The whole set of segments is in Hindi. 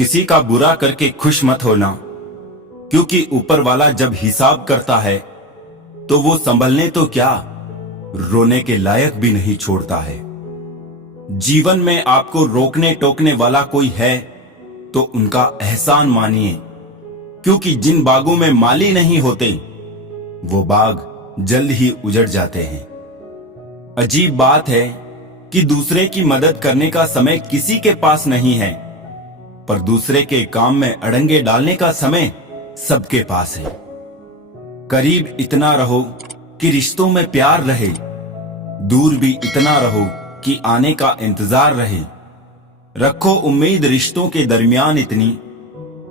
किसी का बुरा करके खुश मत होना, क्योंकि ऊपर वाला जब हिसाब करता है तो वो संभलने तो क्या, रोने के लायक भी नहीं छोड़ता है। जीवन में आपको रोकने टोकने वाला कोई है तो उनका एहसान मानिए, क्योंकि जिन बागों में माली नहीं होते वो बाग जल्द ही उजड़ जाते हैं। अजीब बात है कि दूसरे की मदद करने का समय किसी के पास नहीं है, पर दूसरे के काम में अड़ंगे डालने का समय सबके पास है। करीब इतना रहो कि रिश्तों में प्यार रहे, दूर भी इतना रहो कि आने का इंतजार रहे। रखो उम्मीद रिश्तों के दरमियान इतनी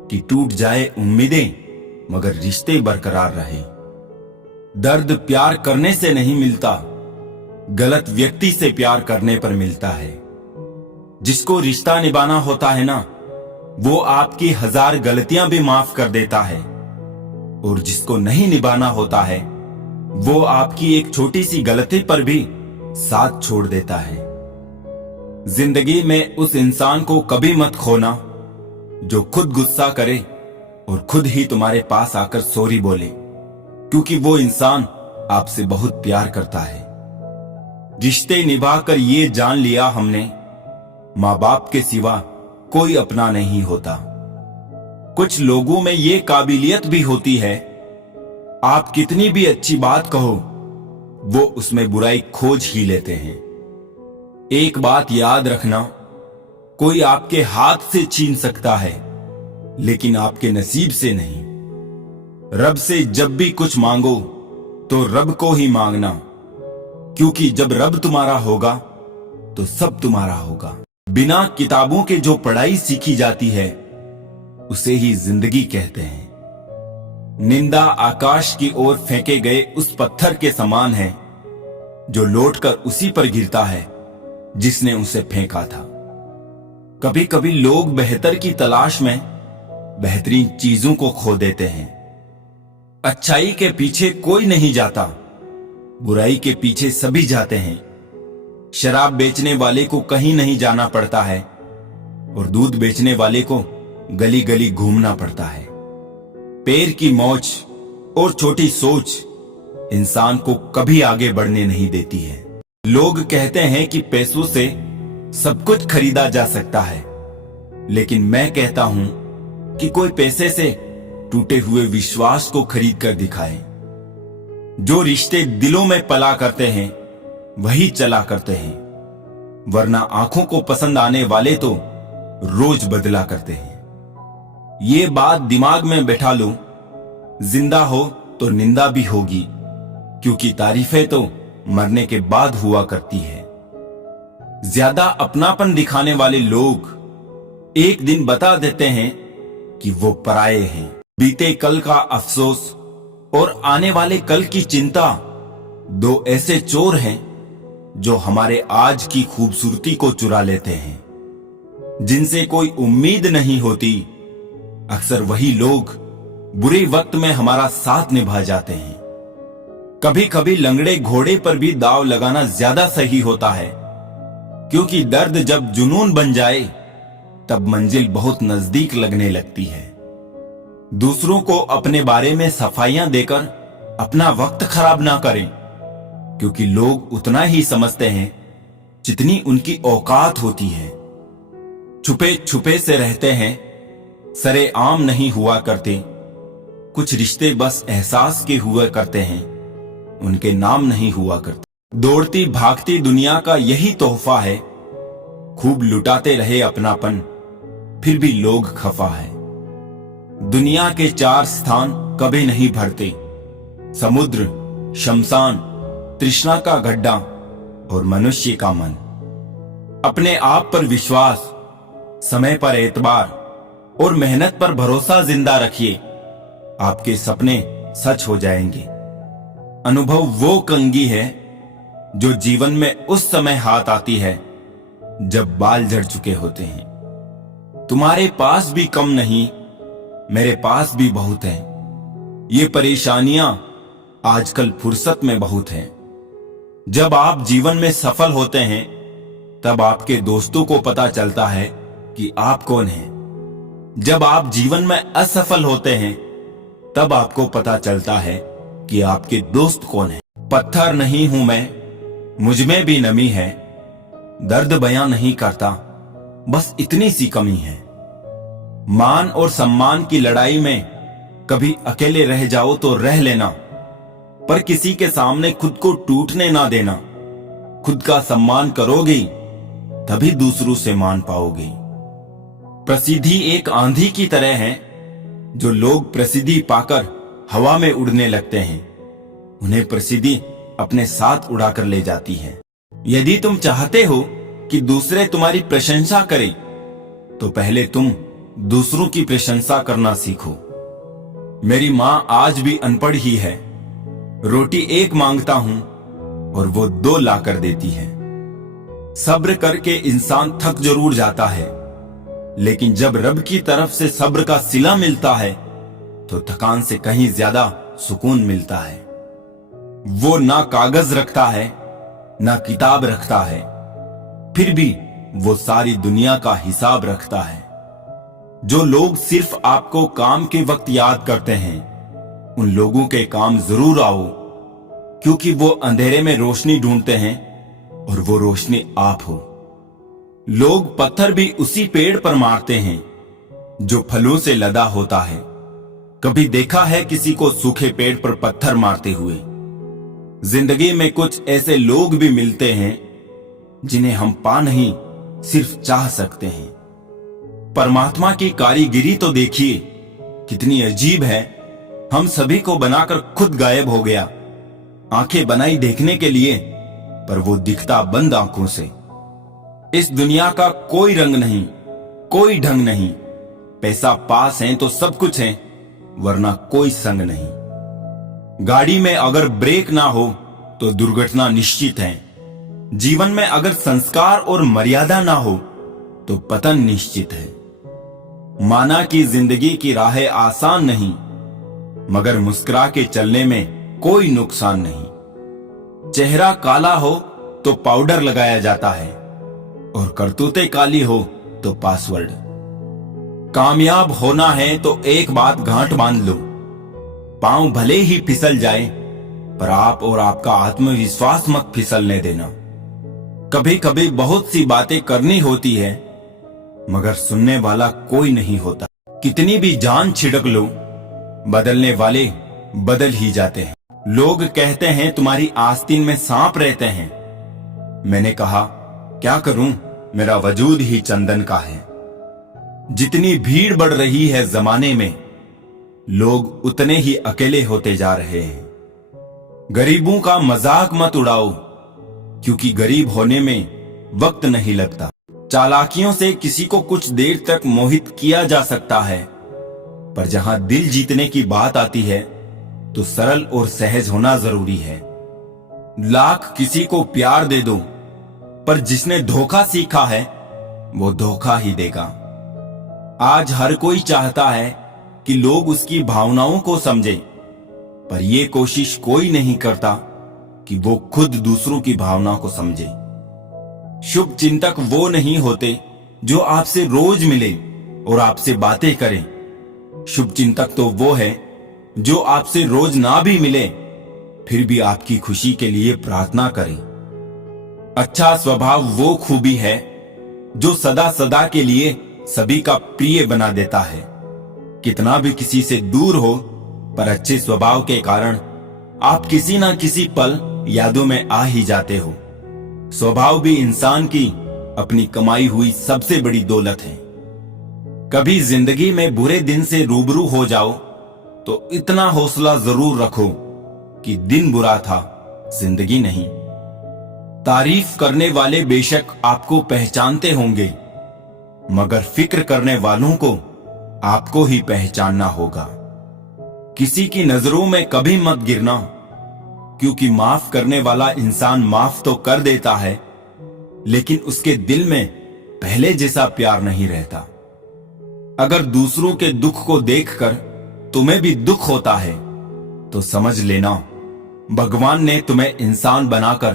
कि टूट जाए उम्मीदें मगर रिश्ते बरकरार रहे। दर्द प्यार करने से नहीं मिलता, गलत व्यक्ति से प्यार करने पर मिलता है। जिसको रिश्ता निभाना होता है ना, वो आपकी 1000 गलतियां भी माफ कर देता है, और जिसको नहीं निभाना होता है वो आपकी एक छोटी सी गलती पर भी साथ छोड़ देता है। जिंदगी में उस इंसान को कभी मत खोना जो खुद गुस्सा करे और खुद ही तुम्हारे पास आकर सॉरी बोले, क्योंकि वो इंसान आपसे बहुत प्यार करता है। रिश्ते निभाकर ये जान लिया हमने, माँ बाप के सिवा कोई अपना नहीं होता। कुछ लोगों में ये काबिलियत भी होती है, आप कितनी भी अच्छी बात कहो वो उसमें बुराई खोज ही लेते हैं। एक बात याद रखना, कोई आपके हाथ से छीन सकता है लेकिन आपके नसीब से नहीं। रब से जब भी कुछ मांगो तो रब को ही मांगना, क्योंकि जब रब तुम्हारा होगा तो सब तुम्हारा होगा। बिना किताबों के जो पढ़ाई सीखी जाती है उसे ही जिंदगी कहते हैं। निंदा आकाश की ओर फेंके गए उस पत्थर के समान है जो लौटकर उसी पर गिरता है जिसने उसे फेंका था। कभी कभी लोग बेहतर की तलाश में बेहतरीन चीजों को खो देते हैं। अच्छाई के पीछे कोई नहीं जाता, बुराई के पीछे सभी जाते हैं। शराब बेचने वाले को कहीं नहीं जाना पड़ता है और दूध बेचने वाले को गली गली घूमना पड़ता है। पैर की मौज और छोटी सोच इंसान को कभी आगे बढ़ने नहीं देती है। लोग कहते हैं कि पैसों से सब कुछ खरीदा जा सकता है, लेकिन मैं कहता हूं कि कोई पैसे से टूटे हुए विश्वास को खरीद कर दिखाए। जो रिश्ते दिलों में पला करते हैं वही चला करते हैं, वरना आंखों को पसंद आने वाले तो रोज बदला करते हैं। ये बात दिमाग में बैठा लो, जिंदा हो तो निंदा भी होगी, क्योंकि तारीफें तो मरने के बाद हुआ करती है। ज्यादा अपनापन दिखाने वाले लोग एक दिन बता देते हैं कि वो पराये हैं। बीते कल का अफसोस और आने वाले कल की चिंता दो ऐसे चोर हैं जो हमारे आज की खूबसूरती को चुरा लेते हैं। जिनसे कोई उम्मीद नहीं होती, अक्सर वही लोग बुरे वक्त में हमारा साथ निभा जाते हैं। कभी कभी लंगड़े घोड़े पर भी दाव लगाना ज्यादा सही होता है, क्योंकि दर्द जब जुनून बन जाए तब मंजिल बहुत नजदीक लगने लगती है। दूसरों को अपने बारे में सफाइयां देकर अपना वक्त खराब ना करें, क्योंकि लोग उतना ही समझते हैं जितनी उनकी औकात होती है। छुपे छुपे से रहते हैं, सरेआम नहीं हुआ करते। कुछ रिश्ते बस एहसास के हुआ करते हैं, उनके नाम नहीं हुआ करते। दौड़ती भागती दुनिया का यही तोहफा है, खूब लुटाते रहे अपनापन फिर भी लोग खफा है। दुनिया के 4 स्थान कभी नहीं भरते, समुद्र, शमशान, तृष्णा का गड्ढा और मनुष्य का मन। अपने आप पर विश्वास, समय पर एतबार और मेहनत पर भरोसा जिंदा रखिए, आपके सपने सच हो जाएंगे। अनुभव वो कंगी है जो जीवन में उस समय हाथ आती है जब बाल झड़ चुके होते हैं। तुम्हारे पास भी कम नहीं, मेरे पास भी बहुत है। ये परेशानियां आजकल फुर्सत में बहुत हैं। जब आप जीवन में सफल होते हैं तब आपके दोस्तों को पता चलता है कि आप कौन हैं। जब आप जीवन में असफल होते हैं तब आपको पता चलता है कि आपके दोस्त कौन है। पत्थर नहीं हूं मैं, मुझ में भी नमी है, दर्द बयां नहीं करता, बस इतनी सी कमी है। मान और सम्मान की लड़ाई में कभी अकेले रह जाओ तो रह लेना, पर किसी के सामने खुद को टूटने ना देना। खुद का सम्मान करोगे तभी दूसरों से मान पाओगे। प्रसिद्धि एक आंधी की तरह है, जो लोग प्रसिद्धि पाकर हवा में उड़ने लगते हैं, उन्हें प्रसिद्धि अपने साथ उड़ाकर ले जाती है। यदि तुम चाहते हो कि दूसरे तुम्हारी प्रशंसा करें, तो पहले तुम दूसरों की प्रशंसा करना सीखो। मेरी मां आज भी अनपढ़ ही है, रोटी एक मांगता हूं और वो 2 लाकर देती है। सब्र करके इंसान थक जरूर जाता है, लेकिन जब रब की तरफ से सब्र का सिला मिलता है तो थकान से कहीं ज्यादा सुकून मिलता है। वो ना कागज रखता है ना किताब रखता है, फिर भी वो सारी दुनिया का हिसाब रखता है। जो लोग सिर्फ आपको काम के वक्त याद करते हैं, उन लोगों के काम जरूर आओ, क्योंकि वो अंधेरे में रोशनी ढूंढते हैं और वो रोशनी आप हो। लोग पत्थर भी उसी पेड़ पर मारते हैं जो फलों से लदा होता है। कभी देखा है किसी को सूखे पेड़ पर पत्थर मारते हुए? जिंदगी में कुछ ऐसे लोग भी मिलते हैं जिन्हें हम पा नहीं, सिर्फ चाह सकते हैं। परमात्मा की कारीगिरी तो देखिए, कितनी अजीब है। हम सभी को बनाकर खुद गायब हो गया। आंखें बनाई देखने के लिए, पर वो दिखता बंद आंखों से। इस दुनिया का कोई रंग नहीं, कोई ढंग नहीं। पैसा पास है तो सब कुछ है, वरना कोई संग नहीं। गाड़ी में अगर ब्रेक ना हो तो दुर्घटना निश्चित है। जीवन में अगर संस्कार और मर्यादा ना हो तो पतन निश्चित है। माना कि जिंदगी की राहें आसान नहीं, मगर मुस्कुरा के चलने में कोई नुकसान नहीं। चेहरा काला हो तो पाउडर लगाया जाता है, और करतूतें काली हो तो पासवर्ड। कामयाब होना है तो एक बात गांठ बांध लो, पांव भले ही फिसल जाए, पर आप और आपका आत्मविश्वास मत फिसलने देना। कभी कभी बहुत सी बातें करनी होती है, मगर सुनने वाला कोई नहीं होता। कितनी भी जान छिड़क लो, बदलने वाले बदल ही जाते हैं। लोग कहते हैं तुम्हारी आस्तीन में सांप रहते हैं। मैंने कहा क्या करूं, मेरा वजूद ही चंदन का है। जितनी भीड़ बढ़ रही है जमाने में, लोग उतने ही अकेले होते जा रहे हैं। गरीबों का मजाक मत उड़ाओ, क्योंकि गरीब होने में वक्त नहीं लगता। चालाकियों से किसी को कुछ देर तक मोहित किया जा सकता है, पर जहां दिल जीतने की बात आती है तो सरल और सहज होना जरूरी है। लाख किसी को प्यार दे दो, पर जिसने धोखा सीखा है वो धोखा ही देगा। आज हर कोई चाहता है कि लोग उसकी भावनाओं को समझे, पर यह कोशिश कोई नहीं करता कि वो खुद दूसरों की भावना को समझे। शुभ चिंतक वो नहीं होते जो आपसे रोज मिले और आपसे बातें करें। शुभ चिंतक तो वो है जो आपसे रोज ना भी मिले, फिर भी आपकी खुशी के लिए प्रार्थना करें। अच्छा स्वभाव वो खूबी है जो सदा सदा के लिए सभी का प्रिय बना देता है। कितना भी किसी से दूर हो, पर अच्छे स्वभाव के कारण आप किसी ना किसी पल यादों में आ ही जाते हो। स्वभाव भी इंसान की अपनी कमाई हुई सबसे बड़ी दौलत है। कभी जिंदगी में बुरे दिन से रूबरू हो जाओ तो इतना हौसला जरूर रखो कि दिन बुरा था, जिंदगी नहीं। तारीफ करने वाले बेशक आपको पहचानते होंगे, मगर फिक्र करने वालों को आपको ही पहचानना होगा। किसी की नजरों में कभी मत गिरना, क्योंकि माफ करने वाला इंसान माफ तो कर देता है, लेकिन उसके दिल में पहले जैसा प्यार नहीं रहता। अगर दूसरों के दुख को देखकर तुम्हें भी दुख होता है तो समझ लेना भगवान ने तुम्हें इंसान बनाकर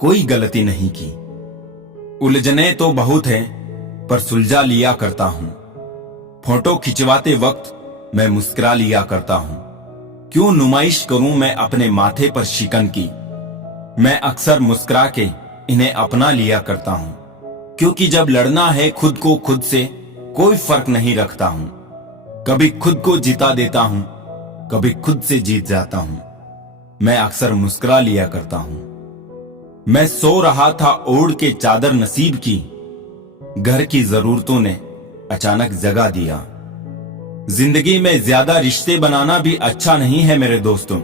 कोई गलती नहीं की। उलझने तो बहुत है, पर सुलझा लिया करता हूं। फोटो खिंचवाते वक्त मैं मुस्कुरा लिया करता हूं। क्यों नुमाइश करूं मैं अपने माथे पर शिकन की। मैं अक्सर मुस्कुरा के इन्हें अपना लिया करता हूं, क्योंकि जब लड़ना है खुद को खुद से कोई फर्क नहीं रखता हूं। कभी खुद को जिता देता हूं, कभी खुद से जीत जाता हूं। मैं अक्सर मुस्कुरा लिया करता हूं। मैं सो रहा था ओढ़ के चादर नसीब की, घर की जरूरतों ने अचानक जगा दिया। जिंदगी में ज्यादा रिश्ते बनाना भी अच्छा नहीं है मेरे दोस्तों,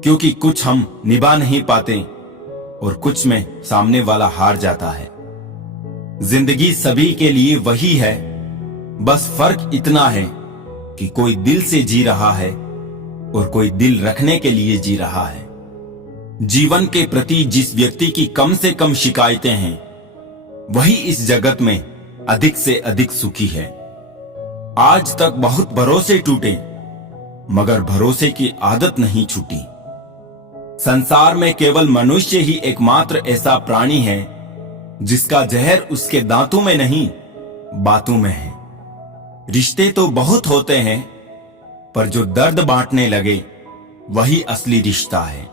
क्योंकि कुछ हम निभा नहीं पाते और कुछ में सामने वाला हार जाता है। जिंदगी सभी के लिए वही है, बस फर्क इतना है कि कोई दिल से जी रहा है और कोई दिल रखने के लिए जी रहा है। जीवन के प्रति जिस व्यक्ति की कम से कम शिकायतें हैं, वही इस जगत में अधिक से अधिक सुखी है। आज तक बहुत भरोसे टूटे, मगर भरोसे की आदत नहीं छूटी। संसार में केवल मनुष्य ही एकमात्र ऐसा प्राणी है जिसका जहर उसके दांतों में नहीं, बातों में है। रिश्ते तो बहुत होते हैं, पर जो दर्द बांटने लगे वही असली रिश्ता है।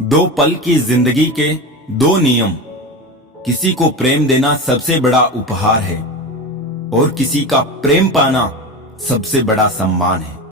दो पल की जिंदगी के दो नियम। किसी को प्रेम देना सबसे बड़ा उपहार है और किसी का प्रेम पाना सबसे बड़ा सम्मान है।